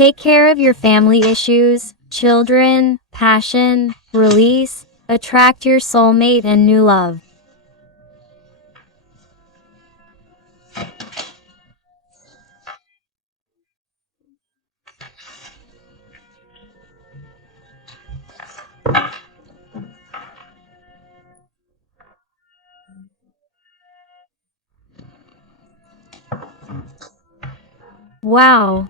Take care of your family issues, children, passion, release, attract your soulmate and new love. Wow.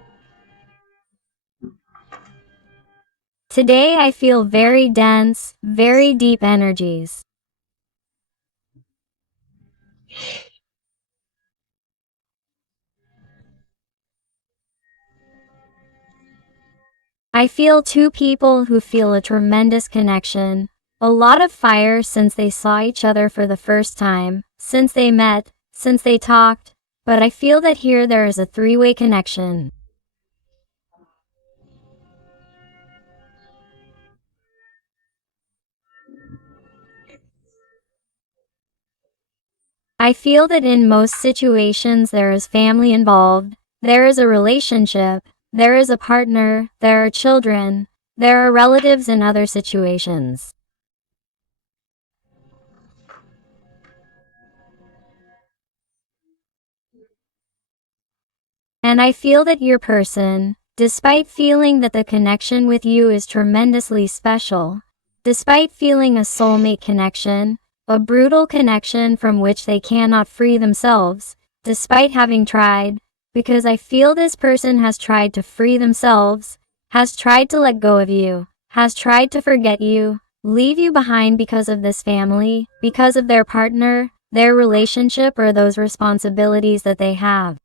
Today I feel very dense, very deep energies. I feel two people who feel a tremendous connection, a lot of fire since they saw each other for the first time, since they met, since they talked, but I feel that here there is a three-way connection. I feel that in most situations there is family involved, there is a relationship, there is a partner, there are children, there are relatives in other situations. And I feel that your person, despite feeling that the connection with you is tremendously special, despite feeling a soulmate connection, a brutal connection from which they cannot free themselves, despite having tried, because I feel this person has tried to free themselves, has tried to let go of you, has tried to forget you, leave you behind because of this family, because of their partner, their relationship, or those responsibilities that they have.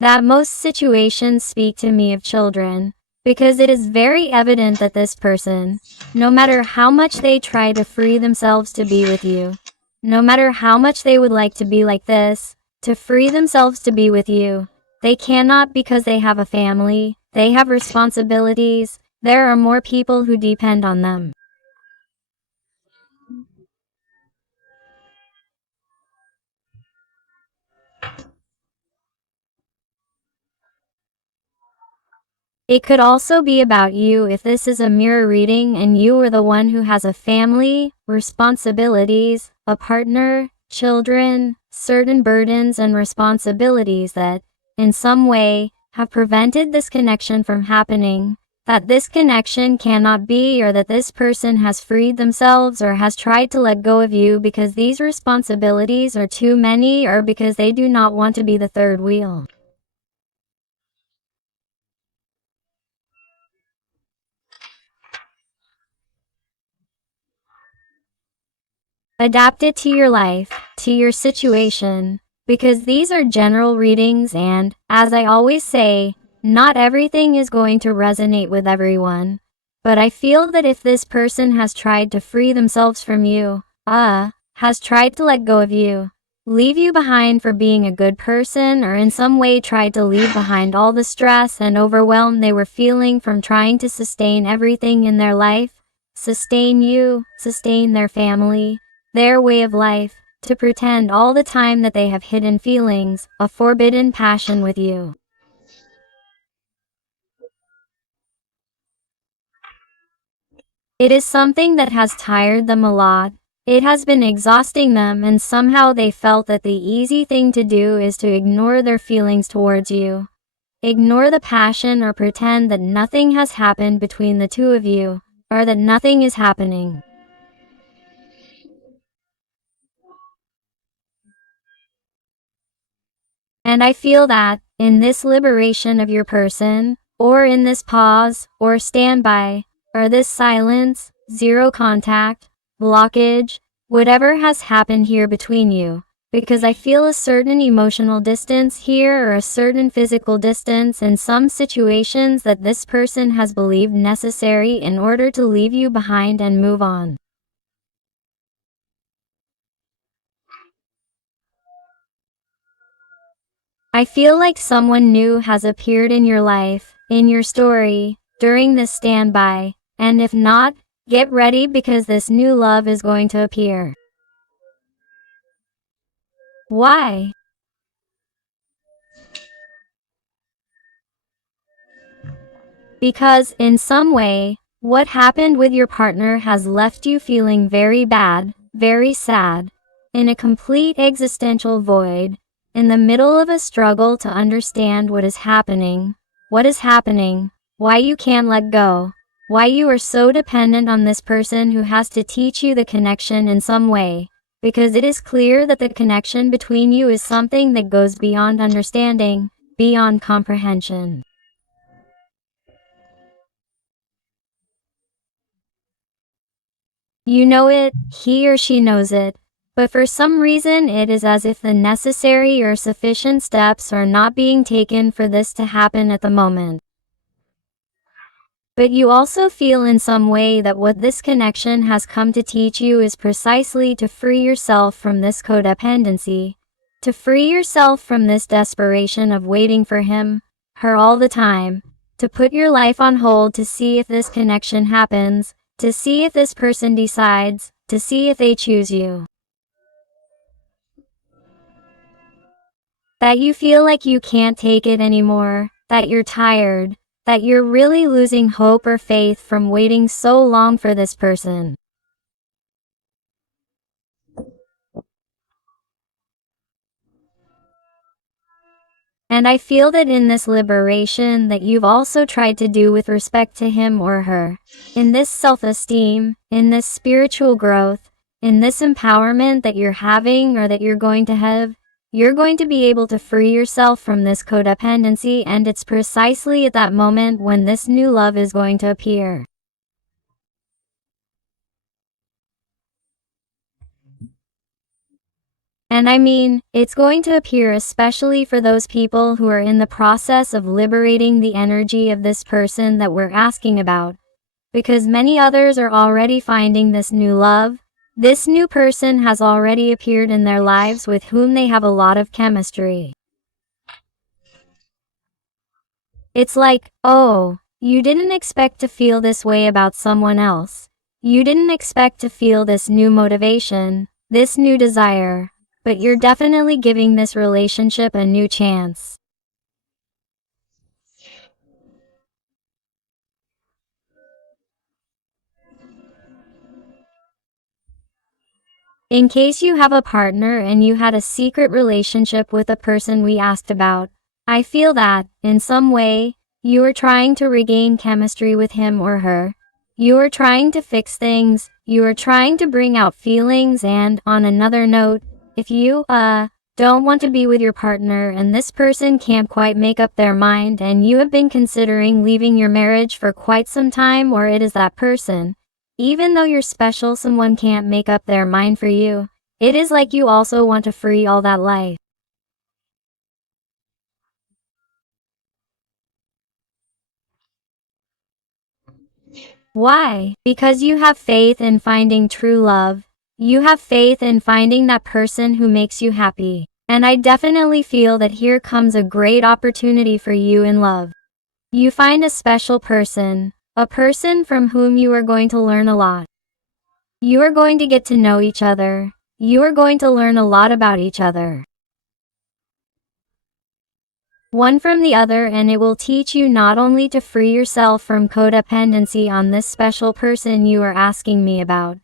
That most situations speak to me of children, because it is very evident that this person, no matter how much they try to free themselves to be with you, no matter how much they would like to be like this, to free themselves to be with you, they cannot because they have a family, they have responsibilities, there are more people who depend on them. It could also be about you if this is a mirror reading and you are the one who has a family, responsibilities, a partner, children, certain burdens and responsibilities that, in some way, have prevented this connection from happening, that this connection cannot be, or that this person has freed themselves or has tried to let go of you because these responsibilities are too many or because they do not want to be the third wheel. Adapt it to your life, to your situation, because these are general readings and, as I always say, not everything is going to resonate with everyone. But I feel that if this person has tried to free themselves from you, has tried to let go of you, leave you behind for being a good person, or in some way tried to leave behind all the stress and overwhelm they were feeling from trying to sustain everything in their life, sustain you, sustain their family, their way of life, to pretend all the time that they have hidden feelings, a forbidden passion with you. It is something that has tired them a lot. It has been exhausting them, and somehow they felt that the easy thing to do is to ignore their feelings towards you. Ignore the passion or pretend that nothing has happened between the two of you, or that nothing is happening. And I feel that, in this liberation of your person, or in this pause, or standby, or this silence, zero contact, blockage, whatever has happened here between you, because I feel a certain emotional distance here or a certain physical distance in some situations that this person has believed necessary in order to leave you behind and move on. I feel like someone new has appeared in your life, in your story, during this standby, and if not, Get ready because this new love is going to appear. Why? Because, in some way, what happened with your partner has left you feeling very bad, very sad, in a complete existential void, in the middle of a struggle to understand what is happening, why you can't let go, why you are so dependent on this person who has to teach you the connection in some way, because it is clear that the connection between you is something that goes beyond understanding, beyond comprehension. You know it, he or she knows it, but for some reason it is as if the necessary or sufficient steps are not being taken for this to happen at the moment. But you also feel in some way that what this connection has come to teach you is precisely to free yourself from this codependency, to free yourself from this desperation of waiting for him, her all the time, to put your life on hold to see if this connection happens, to see if this person decides, to see if they choose you. That you feel like you can't take it anymore, that you're tired, that you're really losing hope or faith from waiting so long for this person. And I feel that in this liberation that you've also tried to do with respect to him or her, in this self-esteem, in this spiritual growth, in this empowerment that you're having or that you're going to have, you're going to be able to free yourself from this codependency, and it's precisely at that moment when this new love is going to appear. And I mean, it's going to appear especially for those people who are in the process of liberating the energy of this person that we're asking about. Because many others are already finding this new love. This new person has already appeared in their lives with whom they have a lot of chemistry. It's like, oh, you didn't expect to feel this way about someone else. You didn't expect to feel this new motivation, this new desire. But you're definitely giving this relationship a new chance. In case you have a partner and you had a secret relationship with a person we asked about, I feel that, in some way, you are trying to regain chemistry with him or her. You are trying to fix things, you are trying to bring out feelings, and, on another note, if you, don't want to be with your partner and this person can't quite make up their mind and you have been considering leaving your marriage for quite some time, or it is that person, even though you're special, someone can't make up their mind for you, it is like you also want to free all that life. Why? Because you have faith in finding true love. You have faith in finding that person who makes you happy. And I definitely feel that here comes a great opportunity for you in love. You find a special person, a person from whom you are going to learn a lot. You are going to get to know each other. You are going to learn a lot about each other, one from the other, and it will teach you not only to free yourself from codependency on this special person you are asking me about,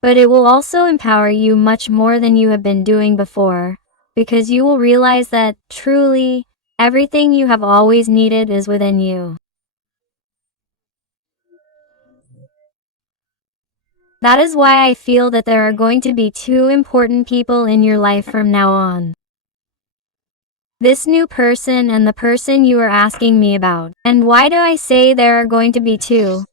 but it will also empower you much more than you have been doing before, because you will realize that, truly, everything you have always needed is within you. That is why I feel that there are going to be two important people in your life from now on. This new person and the person you are asking me about. And why do I say there are going to be two?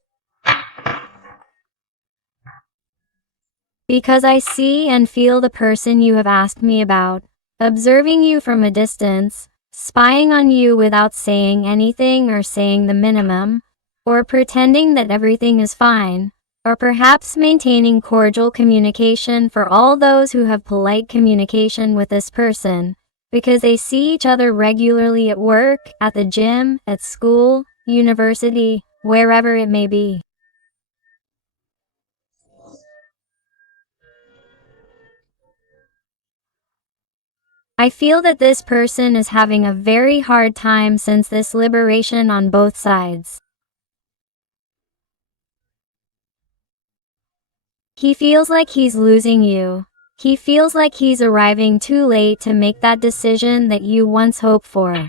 Because I see and feel the person you have asked me about, observing you from a distance, spying on you without saying anything or saying the minimum, or pretending that everything is fine, or perhaps maintaining cordial communication for all those who have polite communication with this person, because they see each other regularly at work, at the gym, at school, university, wherever it may be. I feel that this person is having a very hard time since this liberation on both sides. He feels like he's losing you. He feels like he's arriving too late to make that decision that you once hoped for.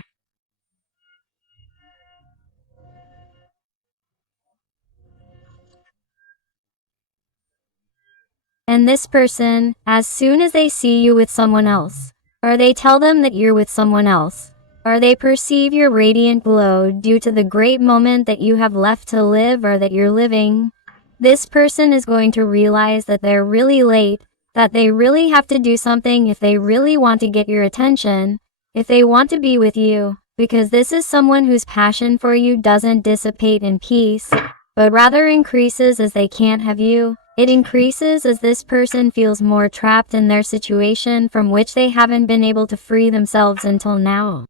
And this person, as soon as they see you with someone else, or they tell them that you're with someone else, or they perceive your radiant glow due to the great moment that you have left to live or that you're living, this person is going to realize that they're really late, that they really have to do something if they really want to get your attention, if they want to be with you, because this is someone whose passion for you doesn't dissipate in peace, but rather increases as they can't have you. It increases as this person feels more trapped in their situation from which they haven't been able to free themselves until now.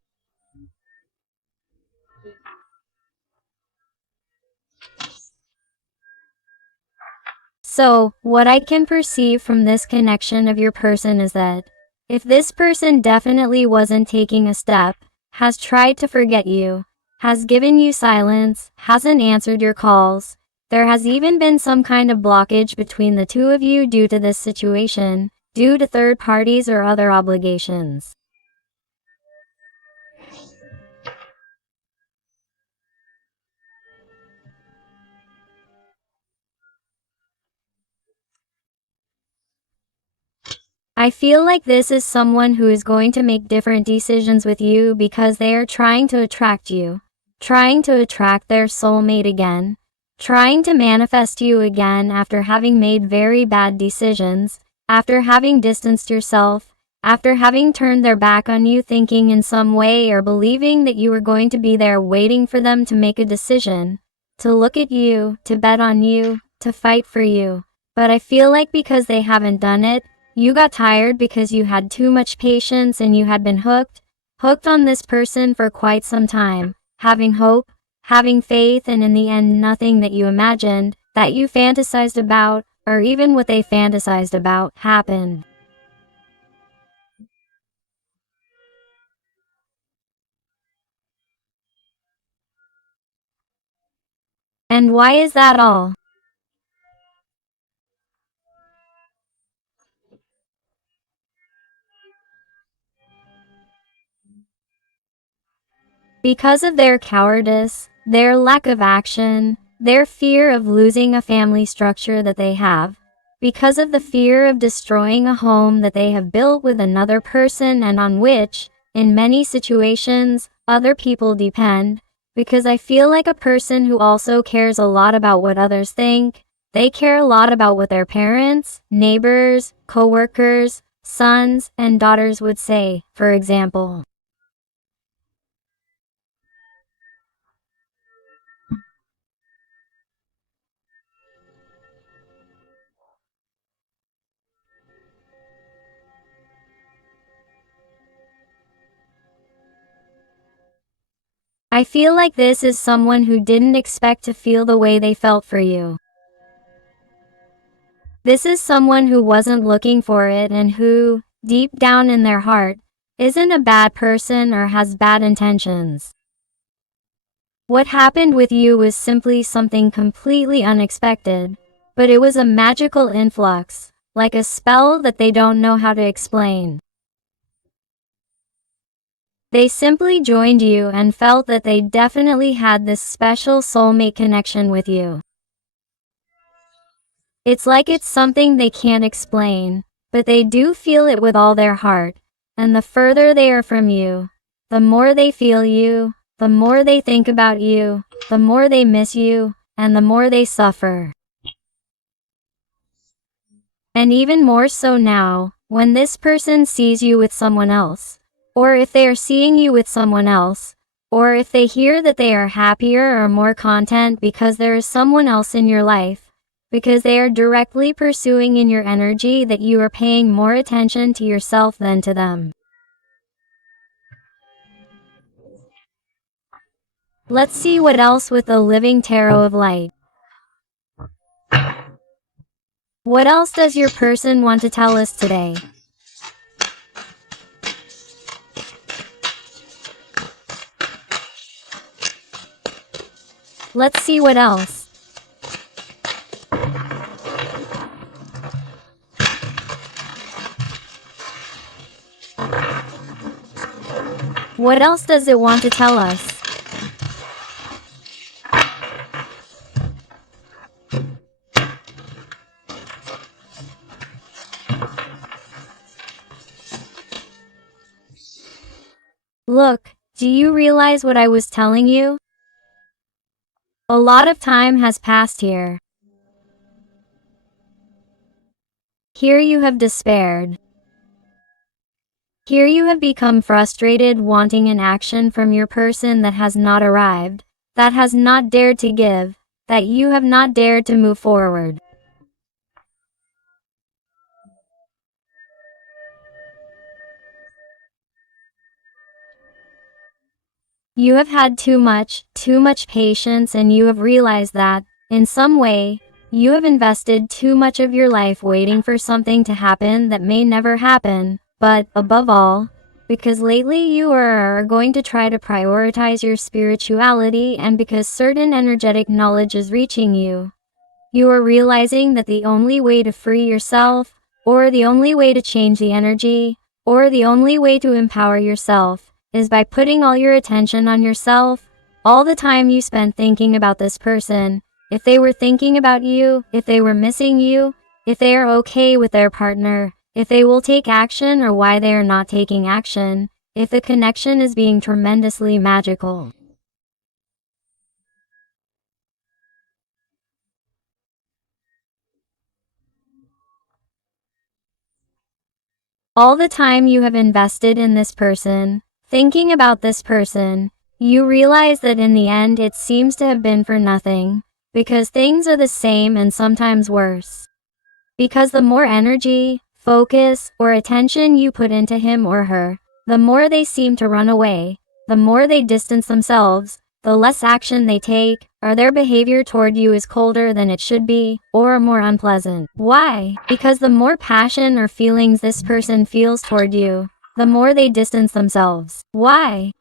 So, what I can perceive from this connection of your person is that if this person definitely wasn't taking a step, has tried to forget you, has given you silence, hasn't answered your calls, there has even been some kind of blockage between the two of you due to this situation, due to third parties or other obligations. I feel like this is someone who is going to make different decisions with you because they are trying to attract you, trying to attract their soulmate again, trying to manifest you again after having made very bad decisions, after having distanced yourself, after having turned their back on you thinking in some way or believing that you were going to be there waiting for them to make a decision, to look at you, to bet on you, to fight for you. But I feel like because they haven't done it, you got tired because you had too much patience and you had been hooked on this person for quite some time, having hope, having faith, and in the end nothing that you imagined, that you fantasized about, or even what they fantasized about, happened. And why is that all? Because of their cowardice, their lack of action, their fear of losing a family structure that they have, because of the fear of destroying a home that they have built with another person and on which, in many situations, other people depend, because I feel like a person who also cares a lot about what others think, they care a lot about what their parents, neighbors, co-workers, sons, and daughters would say, for example. I feel like this is someone who didn't expect to feel the way they felt for you. This is someone who wasn't looking for it and who, deep down in their heart, isn't a bad person or has bad intentions. What happened with you was simply something completely unexpected, but it was a magical influx, like a spell that they don't know how to explain. They simply joined you and felt that they definitely had this special soulmate connection with you. It's like it's something they can't explain, but they do feel it with all their heart, and the further they are from you, the more they feel you, the more they think about you, the more they miss you, and the more they suffer. And even more so now, when this person sees you with someone else, or if they are seeing you with someone else, or if they hear that they are happier or more content because there is someone else in your life, because they are directly pursuing in your energy that you are paying more attention to yourself than to them. Let's see what else with the living tarot of light. What else does your person want to tell us today? Let's see what else. What else does it want to tell us? Look, do you realize what I was telling you? A lot of time has passed here. Here you have despaired. Here you have become frustrated, wanting an action from your person that has not arrived, that has not dared to give, that you have not dared to move forward. You have had too much patience, and you have realized that, in some way, you have invested too much of your life waiting for something to happen that may never happen, but, above all, because lately you are going to try to prioritize your spirituality, and because certain energetic knowledge is reaching you, you are realizing that the only way to free yourself, or the only way to change the energy, or the only way to empower yourself, is by putting all your attention on yourself. All the time you spent thinking about this person, if they were thinking about you, if they were missing you, if they are okay with their partner, if they will take action or why they are not taking action, if the connection is being tremendously magical. All the time you have invested in this person, thinking about this person, you realize that in the end it seems to have been for nothing, because things are the same and sometimes worse. Because the more energy, focus, or attention you put into him or her, the more they seem to run away, the more they distance themselves, the less action they take, or their behavior toward you is colder than it should be, or more unpleasant. Why? Because the more passion or feelings this person feels toward you, the more they distance themselves. Why?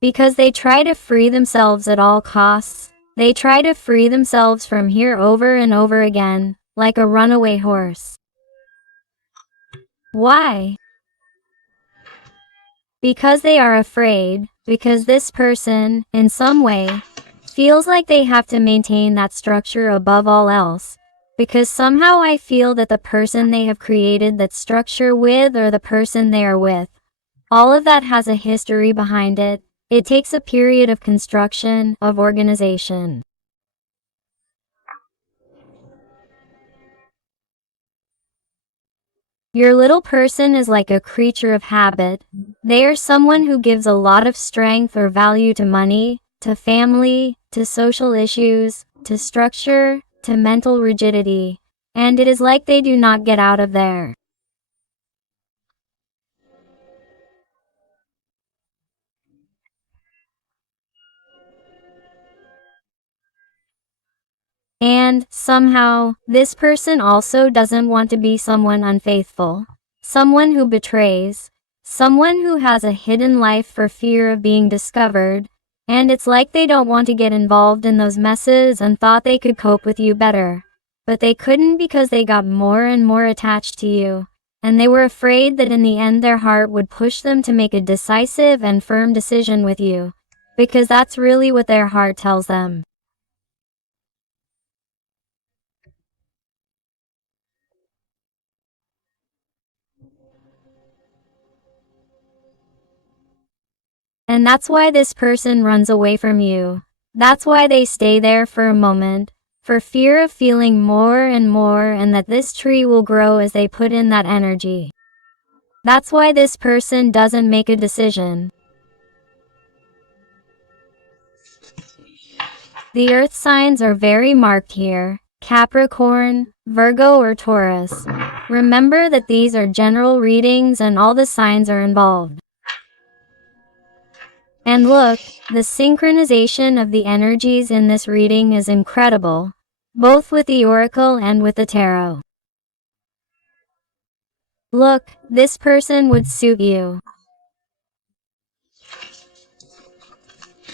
Because they try to free themselves at all costs. They try to free themselves from here over and over again, like a runaway horse. Why? Because they are afraid, because this person, in some way, feels like they have to maintain that structure above all else. Because somehow I feel that the person they have created that structure with, or the person they are with, all of that has a history behind it. It takes a period of construction, of organization. Your little person is like a creature of habit. They are someone who gives a lot of strength or value to money, to family, to social issues, to structure, to mental rigidity, and it is like they do not get out of there. And, somehow, this person also doesn't want to be someone unfaithful, someone who betrays, someone who has a hidden life for fear of being discovered, and it's like they don't want to get involved in those messes and thought they could cope with you better. But they couldn't because they got more and more attached to you, and they were afraid that in the end their heart would push them to make a decisive and firm decision with you, because that's really what their heart tells them. And that's why this person runs away from you. That's why they stay there for a moment, for fear of feeling more and more, and that this tree will grow as they put in that energy. That's why this person doesn't make a decision. The earth signs are very marked here: Capricorn, Virgo, or Taurus. Remember that these are general readings and all the signs are involved. And look, the synchronization of the energies in this reading is incredible, both with the oracle and with the tarot. Look, this person would suit you.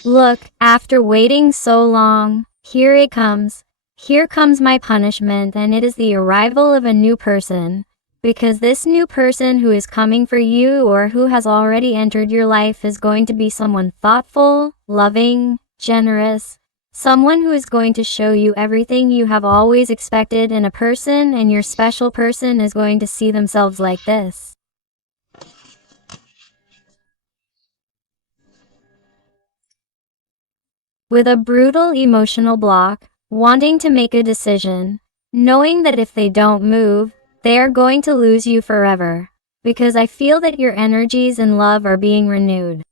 Look, after waiting so long, here it comes. Here comes my punishment, and it is the arrival of a new person. Because this new person who is coming for you or who has already entered your life is going to be someone thoughtful, loving, generous, someone who is going to show you everything you have always expected in a person, and your special person is going to see themselves like this. With a brutal emotional block, wanting to make a decision, knowing that if they don't move, they are going to lose you forever. Because I feel that your energies and love are being renewed.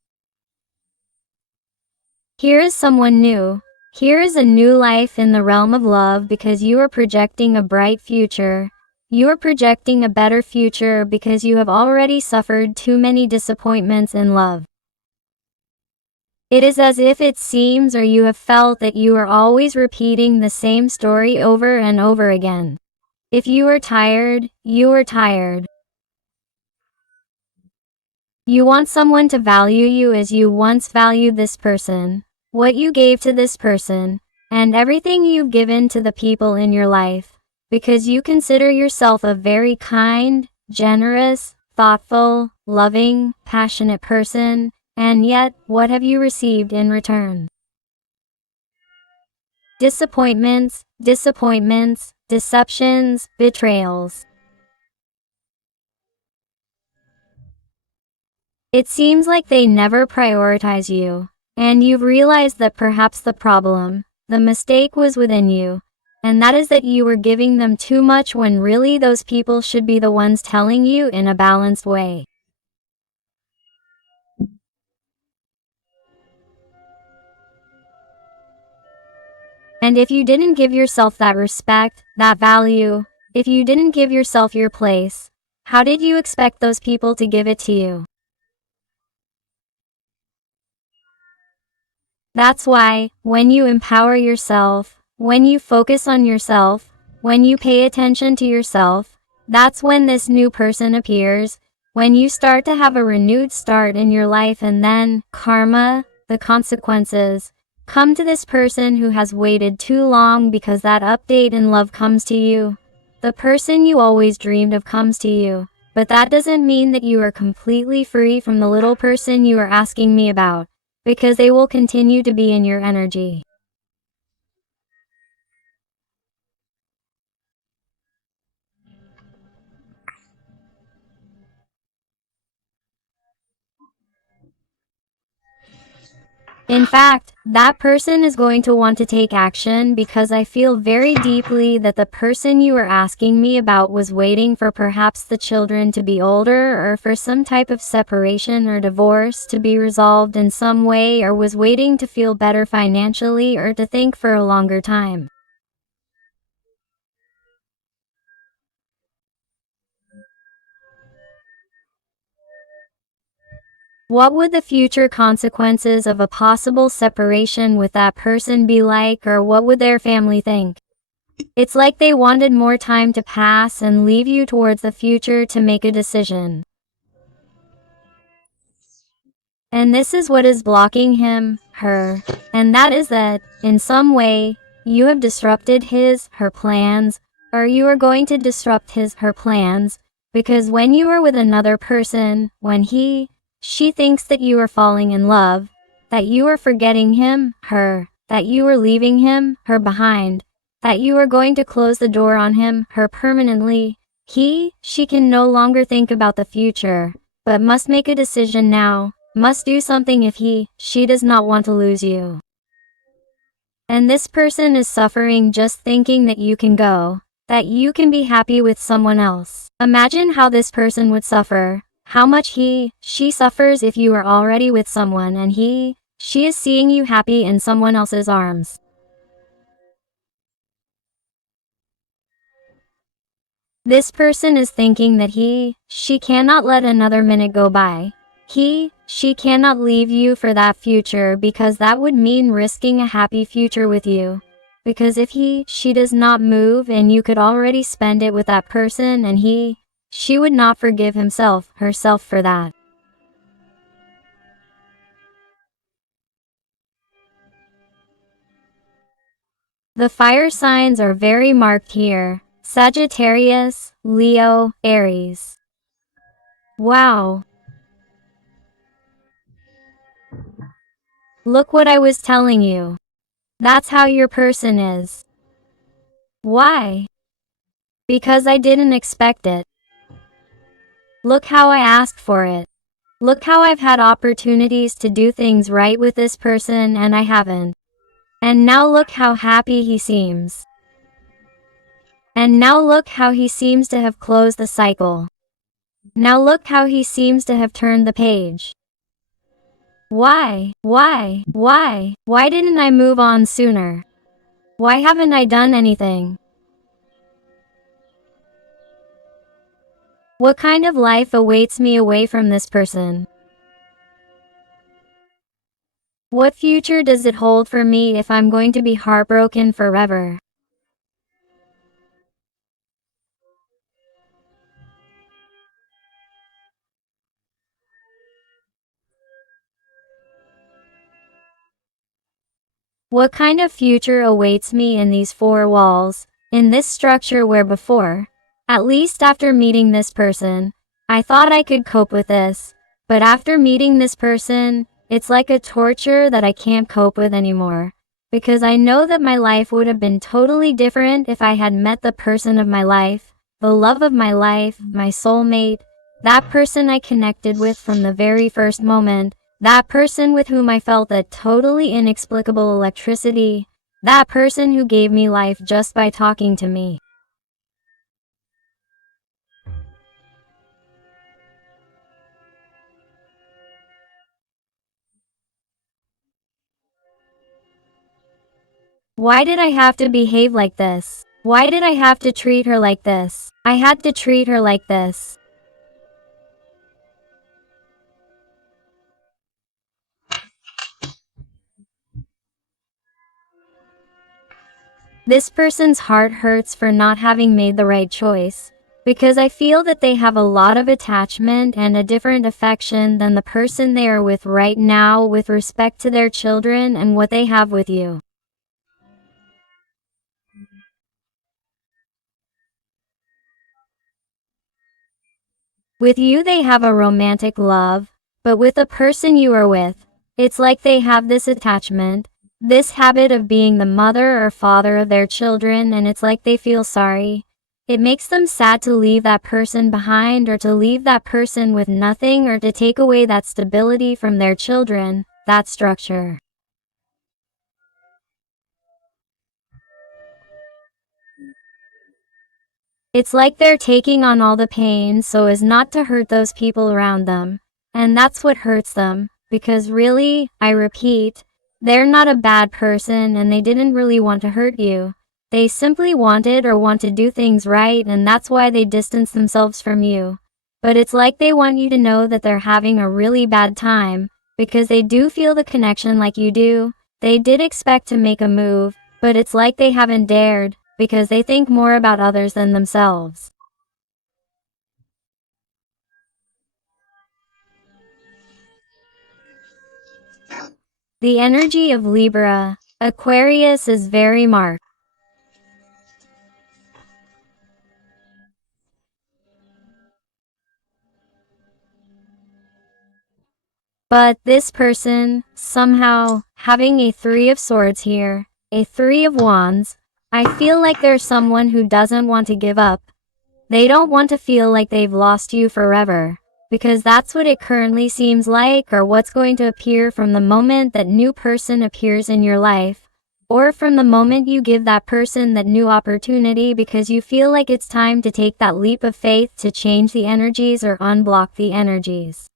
Here is someone new. Here is a new life in the realm of love because you are projecting a bright future. You are projecting a better future because you have already suffered too many disappointments in love. It is as if it seems or you have felt that you are always repeating the same story over and over again. If you are tired, you are tired. You want someone to value you as you once valued this person, what you gave to this person, and everything you've given to the people in your life, because you consider yourself a very kind, generous, thoughtful, loving, passionate person. And yet, what have you received in return? Disappointments, disappointments, deceptions, betrayals. It seems like they never prioritize you, and you've realized that perhaps the problem, the mistake was within you, and that is that you were giving them too much when really those people should be the ones telling you in a balanced way. And if you didn't give yourself that respect, that value, if you didn't give yourself your place, how did you expect those people to give it to you? That's why, when you empower yourself, when you focus on yourself, when you pay attention to yourself, that's when this new person appears, when you start to have a renewed start in your life, and then, karma, the consequences, come to this person who has waited too long because that update in love comes to you. The person you always dreamed of comes to you, but that doesn't mean that you are completely free from the little person you are asking me about, because they will continue to be in your energy. In fact, that person is going to want to take action because I feel very deeply that the person you were asking me about was waiting for perhaps the children to be older, or for some type of separation or divorce to be resolved in some way, or was waiting to feel better financially or to think for a longer time. What would the future consequences of a possible separation with that person be like, or what would their family think? It's like they wanted more time to pass and leave you towards the future to make a decision. And this is what is blocking him, her, and that is that, in some way, you have disrupted his, her plans, or you are going to disrupt his, her plans, because when you are with another person, when he, she thinks that you are falling in love, that you are forgetting him, her, that you are leaving him, her behind, that you are going to close the door on him, her permanently, he, she can no longer think about the future, but must make a decision now, must do something if he, she does not want to lose you. And this person is suffering just thinking that you can go, that you can be happy with someone else. Imagine how this person would suffer, how much he, she suffers if you are already with someone and he, she is seeing you happy in someone else's arms. This person is thinking that he, she cannot let another minute go by. He, she cannot leave you for that future because that would mean risking a happy future with you. Because if he, she does not move and you could already spend it with that person, and he, she would not forgive himself, herself for that. The fire signs are very marked here: Sagittarius, Leo, Aries. Wow. Look what I was telling you. That's how your person is. Why? Because I didn't expect it. Look how I asked for it. Look how I've had opportunities to do things right with this person and I haven't. And now look how happy he seems. And now look how he seems to have closed the cycle. Now look how he seems to have turned the page. Why didn't I move on sooner? Why haven't I done anything? What kind of life awaits me away from this person? What future does it hold for me if I'm going to be heartbroken forever? What kind of future awaits me in these four walls, in this structure where before, at least after meeting this person, I thought I could cope with this, but after meeting this person, it's like a torture that I can't cope with anymore, because I know that my life would have been totally different if I had met the person of my life, the love of my life, my soulmate, that person I connected with from the very first moment, that person with whom I felt that totally inexplicable electricity, that person who gave me life just by talking to me. Why did I have to behave like this? Why did I have to treat her like this? I had to treat her like this. This person's heart hurts for not having made the right choice, because I feel that they have a lot of attachment and a different affection than the person they are with right now with respect to their children and what they have with you. With you they have a romantic love, but with the person you are with, it's like they have this attachment, this habit of being the mother or father of their children, and it's like they feel sorry. It makes them sad to leave that person behind, or to leave that person with nothing, or to take away that stability from their children, that structure. It's like they're taking on all the pain so as not to hurt those people around them. And that's what hurts them, because really, I repeat, they're not a bad person and they didn't really want to hurt you. They simply wanted or want to do things right, and that's why they distance themselves from you. But it's like they want you to know that they're having a really bad time, because they do feel the connection like you do. They did expect to make a move, but it's like they haven't dared, because they think more about others than themselves. The energy of Libra, Aquarius is very marked. But this person, somehow, having a Three of Swords here, a Three of Wands, I feel like there's someone who doesn't want to give up. They don't want to feel like they've lost you forever, because that's what it currently seems like, or what's going to appear from the moment that new person appears in your life, or from the moment you give that person that new opportunity, because you feel like it's time to take that leap of faith to change the energies or unblock the energies.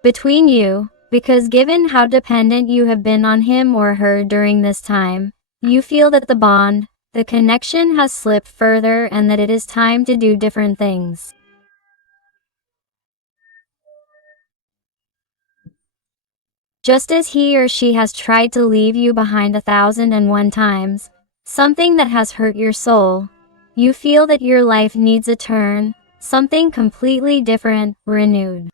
Between you, because given how dependent you have been on him or her during this time, you feel that the bond, the connection has slipped further, and that it is time to do different things. Just as he or she has tried to leave you behind 1,001 times, something that has hurt your soul, you feel that your life needs a turn, something completely different, renewed.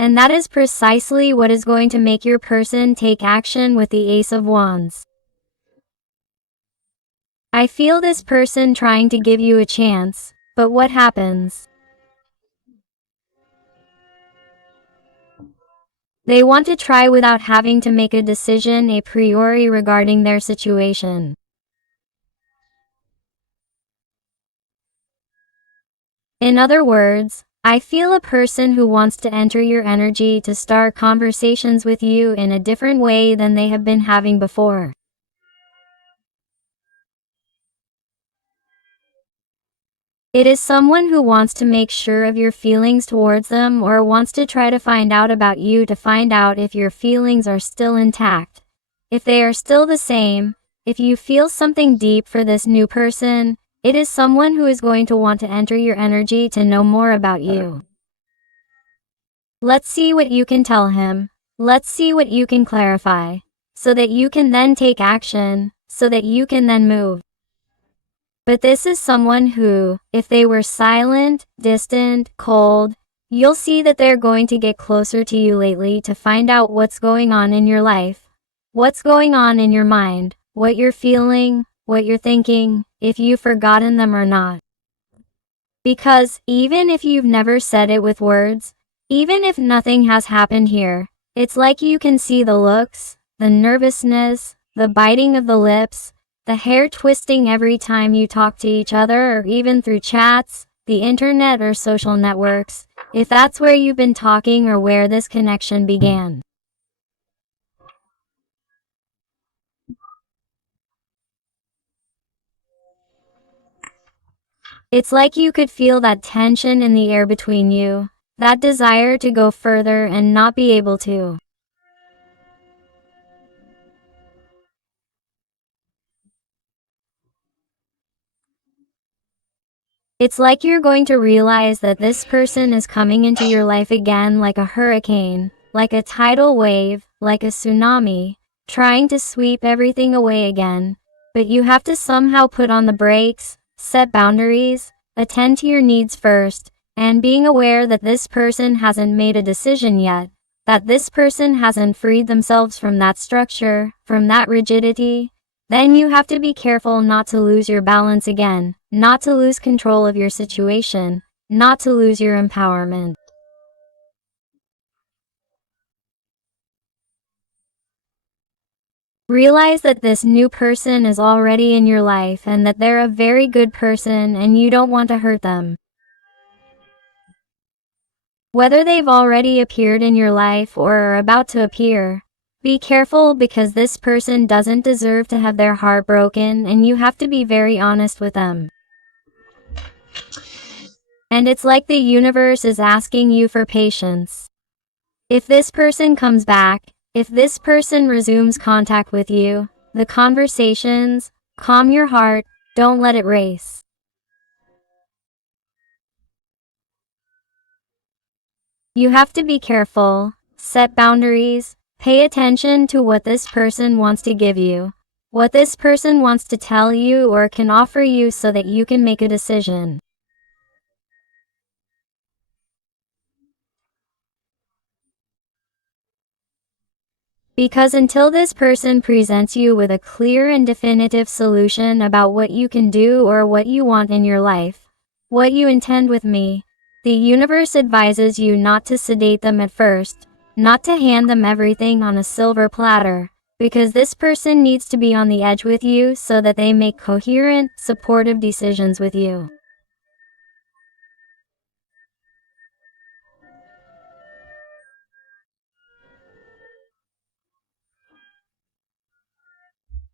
And that is precisely what is going to make your person take action with the Ace of Wands. I feel this person trying to give you a chance, but what happens? They want to try without having to make a decision a priori regarding their situation. In other words, I feel a person who wants to enter your energy to start conversations with you in a different way than they have been having before. It is someone who wants to make sure of your feelings towards them or wants to try to find out about you to find out if your feelings are still intact. If they are still the same, if you feel something deep for this new person, it is someone who is going to want to enter your energy to know more about you. Let's see what you can tell him. Let's see what you can clarify, so that you can then take action, so that you can then move. But this is someone who, if they were silent, distant, cold, you'll see that they're going to get closer to you lately to find out what's going on in your life, what's going on in your mind, what you're feeling, what you're thinking, if you've forgotten them or not. Because even if you've never said it with words, even if nothing has happened here, it's like you can see the looks, the nervousness, the biting of the lips, the hair twisting every time you talk to each other or even through chats, the internet or social networks, if that's where you've been talking or where this connection began. It's like you could feel that tension in the air between you, that desire to go further and not be able to. It's like you're going to realize that this person is coming into your life again like a hurricane, like a tidal wave, like a tsunami, trying to sweep everything away again. But you have to somehow put on the brakes, set boundaries, attend to your needs first, and being aware that this person hasn't made a decision yet, that this person hasn't freed themselves from that structure, from that rigidity. Then you have to be careful not to lose your balance again, not to lose control of your situation, not to lose your empowerment. Realize that this new person is already in your life and that they're a very good person and you don't want to hurt them. Whether they've already appeared in your life or are about to appear, be careful because this person doesn't deserve to have their heart broken and you have to be very honest with them. And it's like the universe is asking you for patience. If this person comes back, if this person resumes contact with you, the conversations, calm your heart, don't let it race. You have to be careful, set boundaries, pay attention to what this person wants to give you, what this person wants to tell you or can offer you so that you can make a decision. Because until this person presents you with a clear and definitive solution about what you can do or what you want in your life, what you intend with me, the universe advises you not to sedate them at first, not to hand them everything on a silver platter, because this person needs to be on the edge with you so that they make coherent, supportive decisions with you.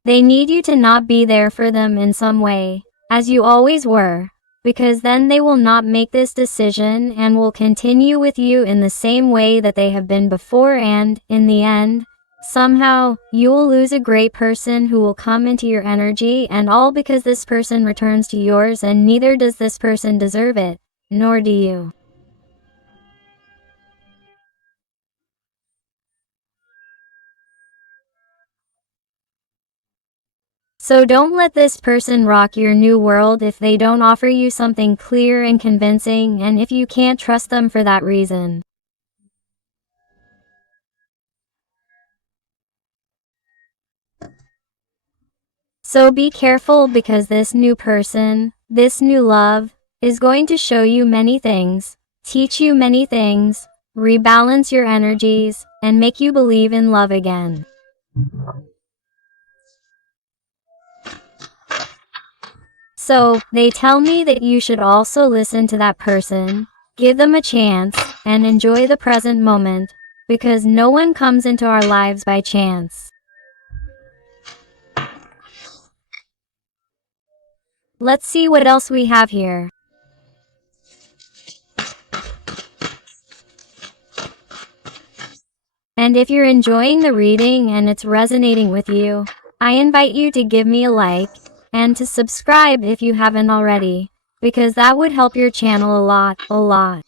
They need you to not be there for them in some way, as you always were, because then they will not make this decision and will continue with you in the same way that they have been before, and, in the end, somehow, you will lose a great person who will come into your energy, and all because this person returns to yours, and neither does this person deserve it, nor do you. So don't let this person rock your new world if they don't offer you something clear and convincing and if you can't trust them for that reason. So be careful because this new person, this new love, is going to show you many things, teach you many things, rebalance your energies, and make you believe in love again. So, they tell me that you should also listen to that person, give them a chance, and enjoy the present moment, because no one comes into our lives by chance. Let's see what else we have here. And if you're enjoying the reading and it's resonating with you, I invite you to give me a like, and to subscribe if you haven't already, because that would help your channel a lot.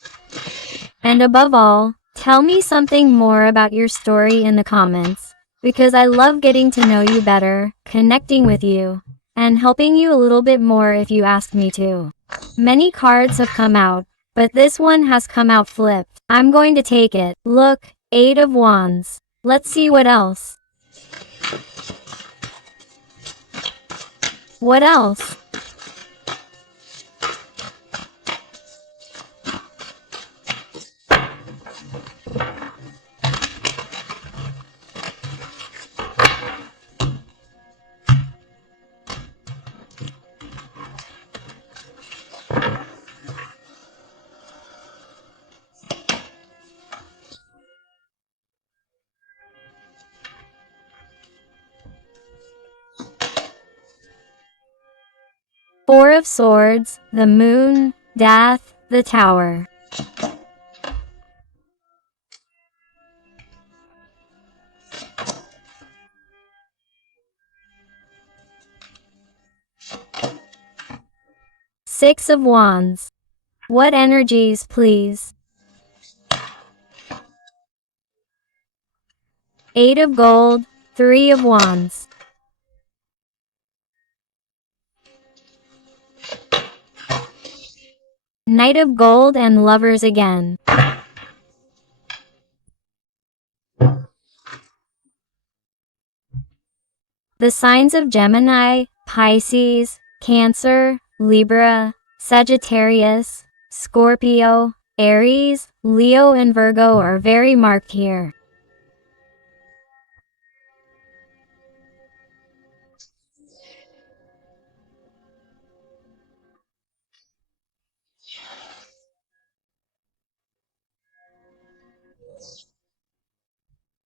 And above all, tell me something more about your story in the comments, because I love getting to know you better, connecting with you, and helping you a little bit more if you ask me to. Many cards have come out, but this one has come out flipped. I'm going to take it. Look, 8 of Wands. Let's see what else. What else? Four of Swords, the Moon, Death, the Tower. Six of Wands. What energies, please? Eight of Gold, 3 of Wands. Knight of Gold and Lovers again. The signs of Gemini, Pisces, Cancer, Libra, Sagittarius, Scorpio, Aries, Leo and Virgo are very marked here.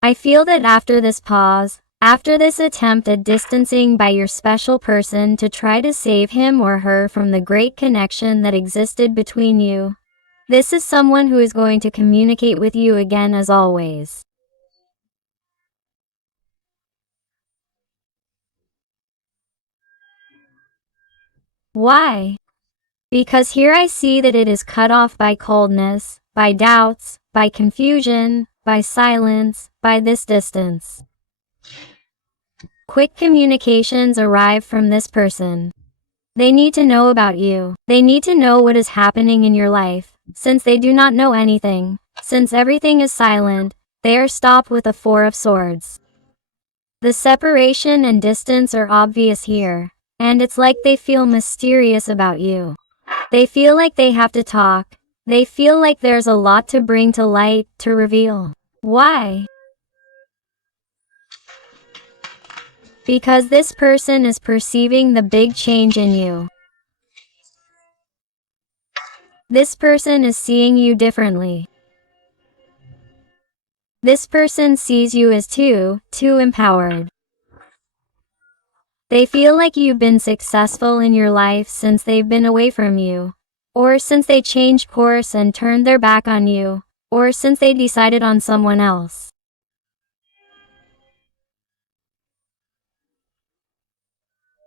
I feel that after this pause, after this attempt at distancing by your special person to try to save him or her from the great connection that existed between you, this is someone who is going to communicate with you again as always. Why? Because here I see that it is cut off by coldness, by doubts, by confusion, by silence, by this distance. Quick communications arrive from this person. They need to know about you. They need to know what is happening in your life. Since they do not know anything, since everything is silent, they are stopped with a Four of Swords. The separation and distance are obvious here, and it's like they feel mysterious about you. They feel like they have to talk. They feel like there's a lot to bring to light, to reveal. Why? Because this person is perceiving the big change in you. This person is seeing you differently. This person sees you as too empowered. They feel like you've been successful in your life since they've been away from you, or since they changed course and turned their back on you, or since they decided on someone else.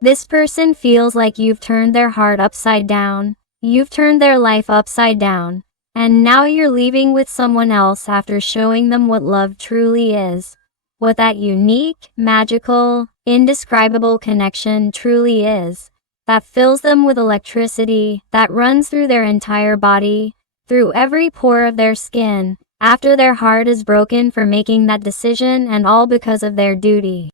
This person feels like you've turned their heart upside down, you've turned their life upside down, and now you're leaving with someone else after showing them what love truly is, what that unique, magical, indescribable connection truly is, that fills them with electricity, that runs through their entire body, through every pore of their skin, after their heart is broken for making that decision and all because of their duty.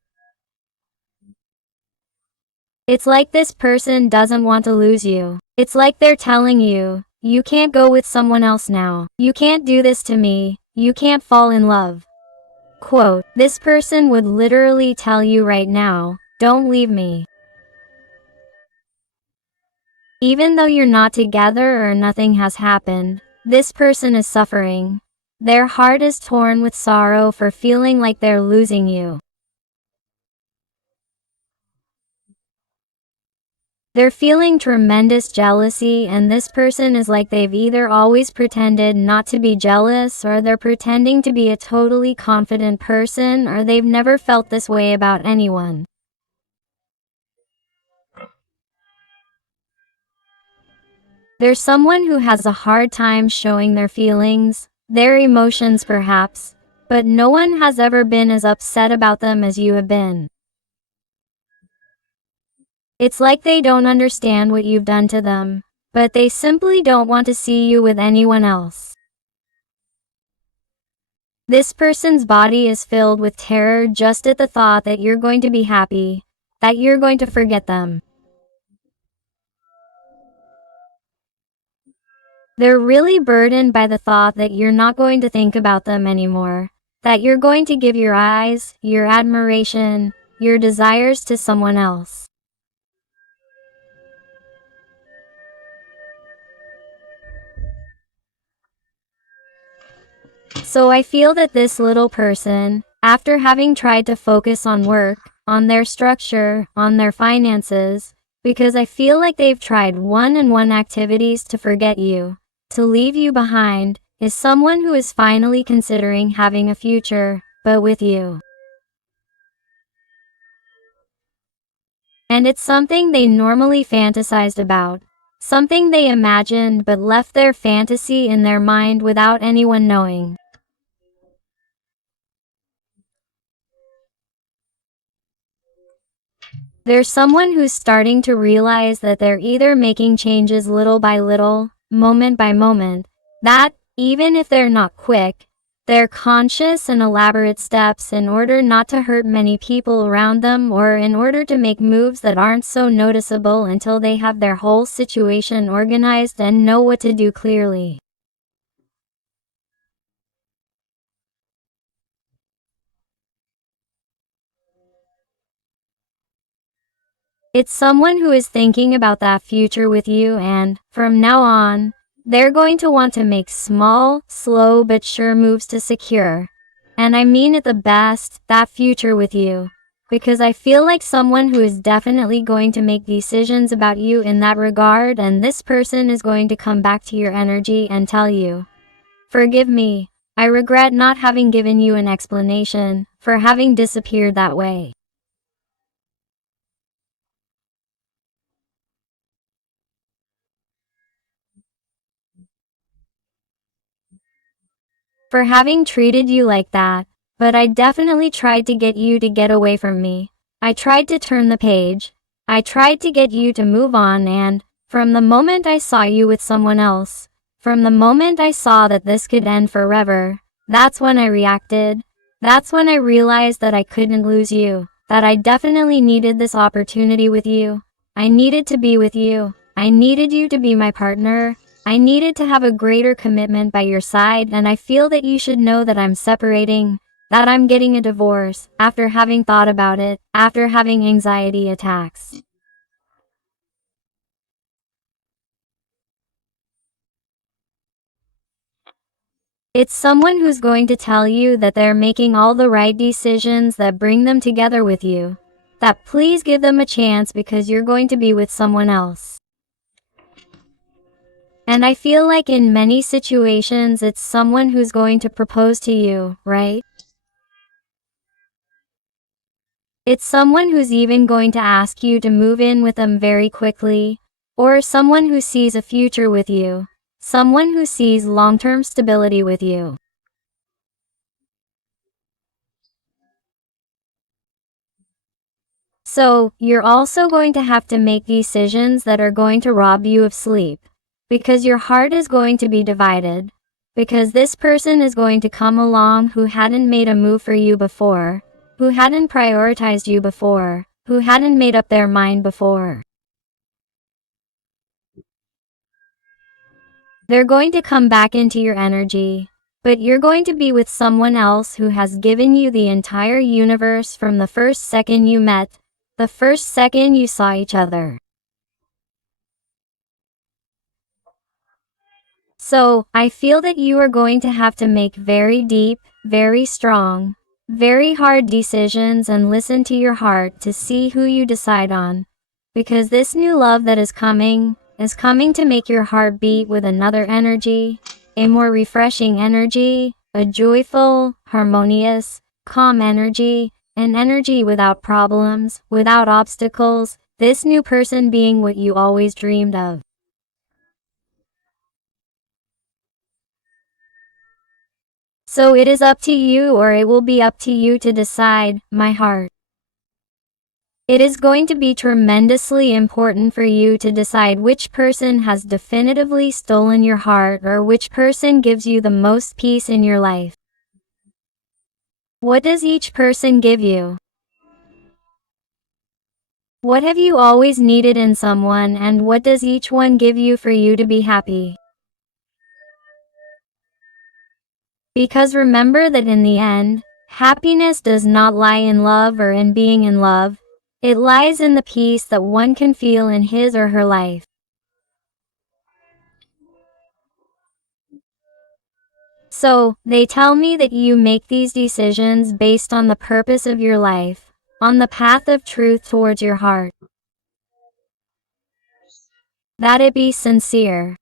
It's like this person doesn't want to lose you. It's like they're telling you, you can't go with someone else now. You can't do this to me. You can't fall in love. Quote, this person would literally tell you right now, don't leave me. Even though you're not together or nothing has happened, this person is suffering. Their heart is torn with sorrow for feeling like they're losing you. They're feeling tremendous jealousy, and this person is like they've either always pretended not to be jealous, or they're pretending to be a totally confident person, or they've never felt this way about anyone. There's someone who has a hard time showing their feelings, their emotions perhaps, but no one has ever been as upset about them as you have been. It's like they don't understand what you've done to them, but they simply don't want to see you with anyone else. This person's body is filled with terror just at the thought that you're going to be happy, that you're going to forget them. They're really burdened by the thought that you're not going to think about them anymore, that you're going to give your eyes, your admiration, your desires to someone else. So I feel that this little person, after having tried to focus on work, on their structure, on their finances, because I feel like they've tried one-on-one activities to forget you, to leave you behind, is someone who is finally considering having a future, but with you. And it's something they normally fantasized about, something they imagined but left their fantasy in their mind without anyone knowing. There's someone who's starting to realize that they're either making changes little by little, moment by moment, that, even if they're not quick, they're conscious and elaborate steps in order not to hurt many people around them, or in order to make moves that aren't so noticeable until they have their whole situation organized and know what to do clearly. It's someone who is thinking about that future with you, and, from now on, they're going to want to make small, slow but sure moves to secure, and I mean it the best, that future with you. Because I feel like someone who is definitely going to make decisions about you in that regard, and this person is going to come back to your energy and tell you, forgive me, I regret not having given you an explanation, for having disappeared that way. For having treated you like that, but I definitely tried to get you to get away from me. I tried to turn the page. I tried to get you to move on, and, from the moment I saw you with someone else, from the moment I saw that this could end forever, that's when I reacted. That's when I realized that I couldn't lose you, that I definitely needed this opportunity with you. I needed to be with you. I needed you to be my partner. I needed to have a greater commitment by your side, and I feel that you should know that I'm separating, that I'm getting a divorce, after having thought about it, after having anxiety attacks. It's someone who's going to tell you that they're making all the right decisions that bring them together with you, that please give them a chance because you're going to be with someone else. And I feel like in many situations it's someone who's going to propose to you, right? It's someone who's even going to ask you to move in with them very quickly, or someone who sees a future with you, someone who sees long-term stability with you. So, you're also going to have to make decisions that are going to rob you of sleep, because your heart is going to be divided, because this person is going to come along who hadn't made a move for you before, who hadn't prioritized you before, who hadn't made up their mind before. They're going to come back into your energy, but you're going to be with someone else who has given you the entire universe from the first second you met, the first second you saw each other. So, I feel that you are going to have to make very deep, very strong, very hard decisions and listen to your heart to see who you decide on. Because this new love that is coming to make your heart beat with another energy, a more refreshing energy, a joyful, harmonious, calm energy, an energy without problems, without obstacles, this new person being what you always dreamed of. So it is up to you, or it will be up to you to decide, my heart. It is going to be tremendously important for you to decide which person has definitively stolen your heart or which person gives you the most peace in your life. What does each person give you? What have you always needed in someone, and what does each one give you for you to be happy? Because remember that in the end, happiness does not lie in love or in being in love. It lies in the peace that one can feel in his or her life. So, they tell me that you make these decisions based on the purpose of your life, on the path of truth towards your heart. That it be sincere.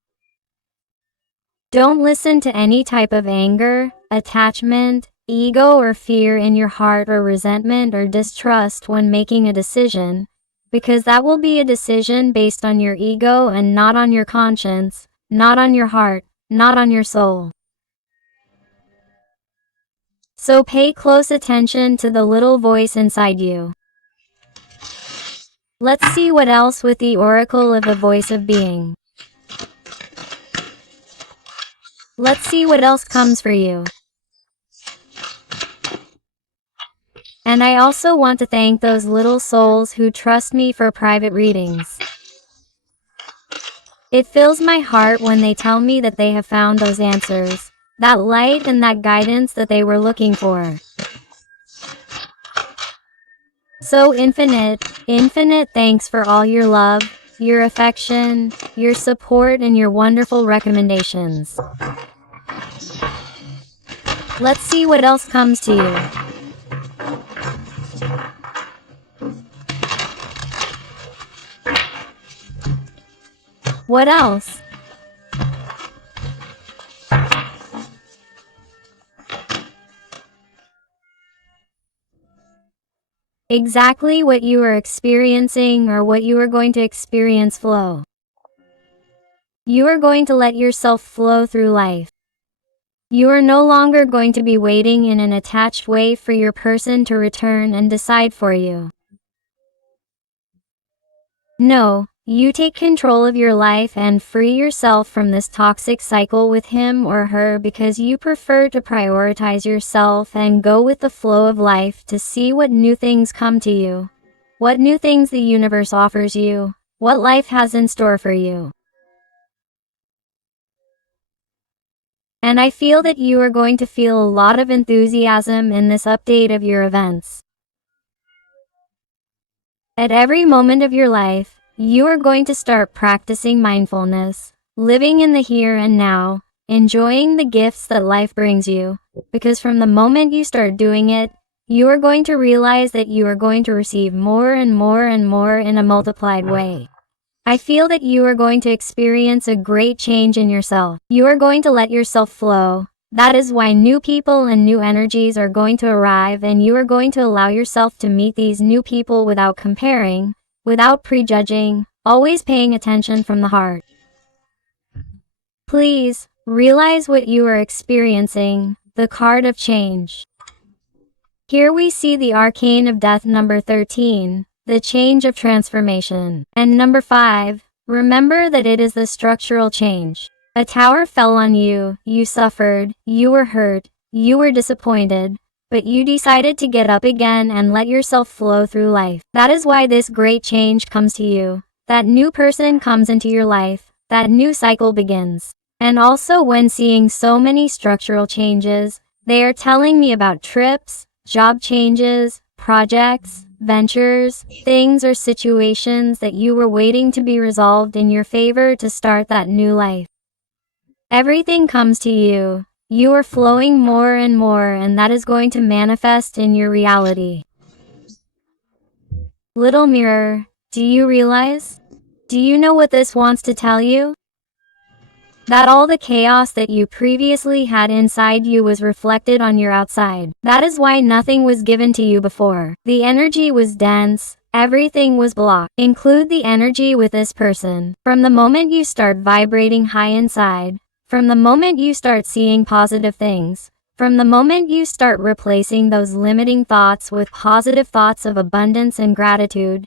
Don't listen to any type of anger, attachment, ego or fear in your heart, or resentment or distrust when making a decision, because that will be a decision based on your ego and not on your conscience, not on your heart, not on your soul. So pay close attention to the little voice inside you. Let's see what else with the oracle of the voice of being. Let's see what else comes for you. And I also want to thank those little souls who trust me for private readings. It fills my heart when they tell me that they have found those answers, that light and that guidance that they were looking for. So infinite thanks for all your love, your affection, your support, and your wonderful recommendations. Let's see what else comes to you. What else? Exactly what you are experiencing or what you are going to experience flow. You are going to let yourself flow through life. You are no longer going to be waiting in an attached way for your person to return and decide for you. No, you take control of your life and free yourself from this toxic cycle with him or her, because you prefer to prioritize yourself and go with the flow of life to see what new things come to you, what new things the universe offers you, what life has in store for you. And I feel that you are going to feel a lot of enthusiasm in this update of your events. At every moment of your life, you are going to start practicing mindfulness, living in the here and now, enjoying the gifts that life brings you, because from the moment you start doing it, you are going to realize that you are going to receive more and more and more in a multiplied way. I feel that you are going to experience a great change in yourself. You are going to let yourself flow. That is why new people and new energies are going to arrive, and you are going to allow yourself to meet these new people without comparing, without prejudging, always paying attention from the heart. Please, realize what you are experiencing, the card of change. Here we see the arcane of death number 13, the change of transformation. And number 5, remember that it is the structural change. A tower fell on you, you suffered, you were hurt, you were disappointed, but you decided to get up again and let yourself flow through life. That is why this great change comes to you. That new person comes into your life. That new cycle begins. And also, when seeing so many structural changes, they are telling me about trips, job changes, projects, ventures, things or situations that you were waiting to be resolved in your favor to start that new life. Everything comes to you. You are flowing more and more, and that is going to manifest in your reality. Little mirror, do you realize? Do you know what this wants to tell you? That all the chaos that you previously had inside you was reflected on your outside. That is why nothing was given to you before. The energy was dense. Everything was blocked. Include the energy with this person. From the moment you start vibrating high inside, from the moment you start seeing positive things, from the moment you start replacing those limiting thoughts with positive thoughts of abundance and gratitude,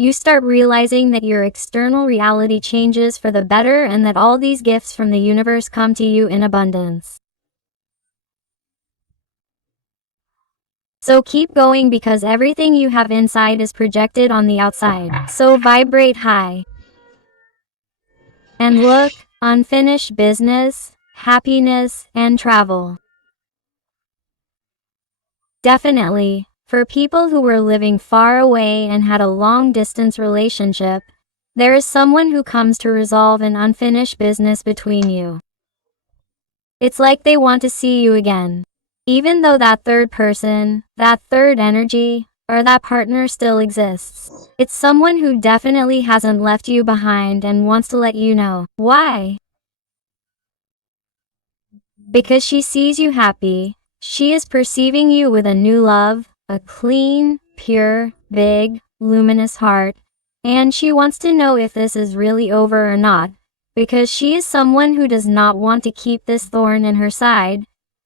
you start realizing that your external reality changes for the better and that all these gifts from the universe come to you in abundance. So keep going, because everything you have inside is projected on the outside. So vibrate high. And look, unfinished business, happiness, and travel. Definitely. For people who were living far away and had a long-distance relationship, there is someone who comes to resolve an unfinished business between you. It's like they want to see you again. Even though that third person, that third energy, or that partner still exists. It's someone who definitely hasn't left you behind and wants to let you know. Why? Because she sees you happy. She is perceiving you with a new love, a clean, pure, big, luminous heart, and she wants to know if this is really over or not, because she is someone who does not want to keep this thorn in her side.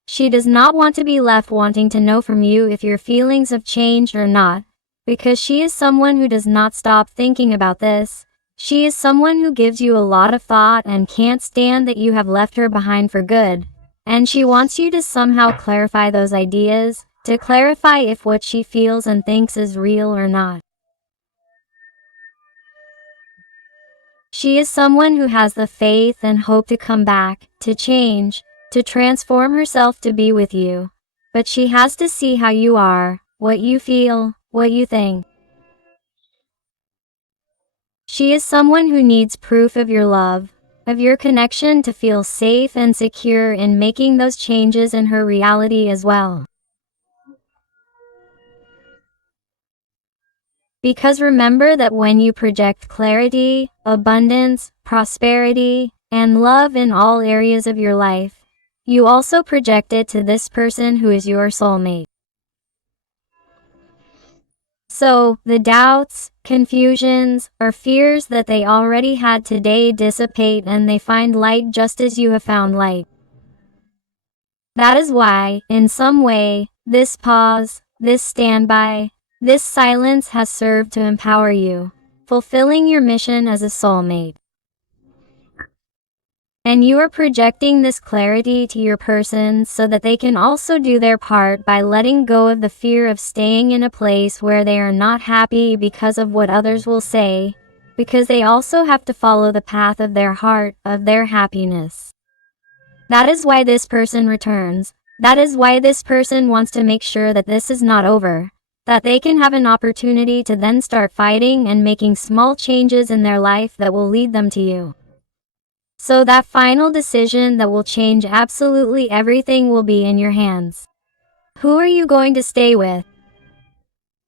She does not want to be left wanting to know from you if your feelings have changed or not, because she is someone who does not stop thinking about this. She is someone who gives you a lot of thought and can't stand that you have left her behind for good, and she wants you to somehow clarify those ideas, to clarify if what she feels and thinks is real or not. She is someone who has the faith and hope to come back, to change, to transform herself to be with you. But she has to see how you are, what you feel, what you think. She is someone who needs proof of your love, of your connection, to feel safe and secure in making those changes in her reality as well. Because remember that when you project clarity, abundance, prosperity, and love in all areas of your life, you also project it to this person who is your soulmate. So, the doubts, confusions, or fears that they already had today dissipate and they find light just as you have found light. That is why, in some way, this pause, this standby, this silence has served to empower you, fulfilling your mission as a soulmate. And you are projecting this clarity to your person so that they can also do their part by letting go of the fear of staying in a place where they are not happy because of what others will say, because they also have to follow the path of their heart, of their happiness. That is why this person returns. That is why this person wants to make sure that this is not over, that they can have an opportunity to then start fighting and making small changes in their life that will lead them to you. So that final decision that will change absolutely everything will be in your hands. Who are you going to stay with?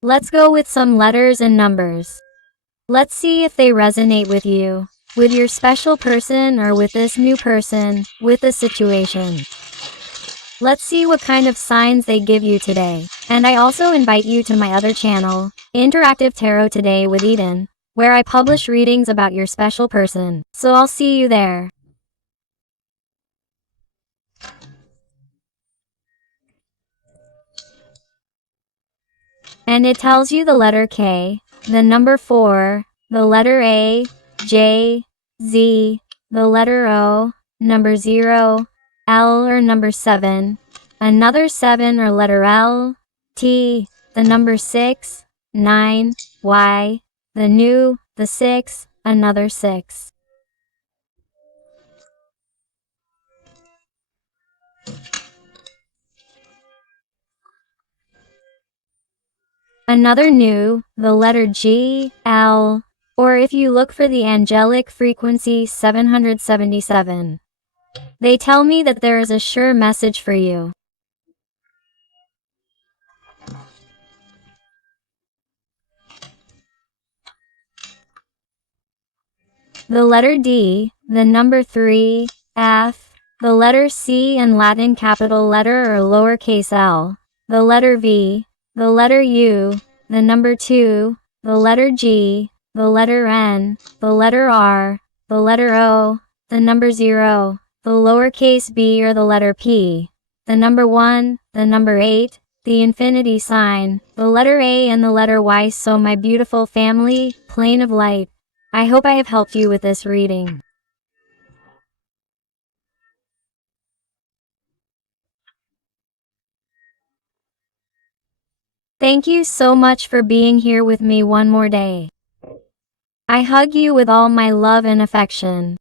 Let's go with some letters and numbers. Let's see if they resonate with you, with your special person, or with this new person, with the situation. Let's see what kind of signs they give you today. And I also invite you to my other channel, Interactive Tarot Today with Eden, where I publish readings about your special person. So I'll see you there. And it tells you the letter K, the number 4, the letter A, J, Z, the letter O, number 0, L or number 7, another 7 or letter L, T, the number 6, 9, Y, the new, the 6, another 6. Another new, the letter G, L, or if you look for the angelic frequency 777. They tell me that there is a sure message for you. The letter D, the number 3, F, the letter C and Latin capital letter or lowercase l, the letter V, the letter U, the number 2, the letter G, the letter N, the letter R, the letter O, the number 0, the lowercase b or the letter P, the number 1, the number 8, the infinity sign, the letter A and the letter Y. So my beautiful family, plane of light, I hope I have helped you with this reading. Thank you so much for being here with me one more day. I hug you with all my love and affection.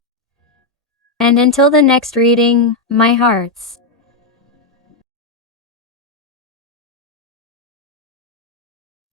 And until the next reading, my hearts.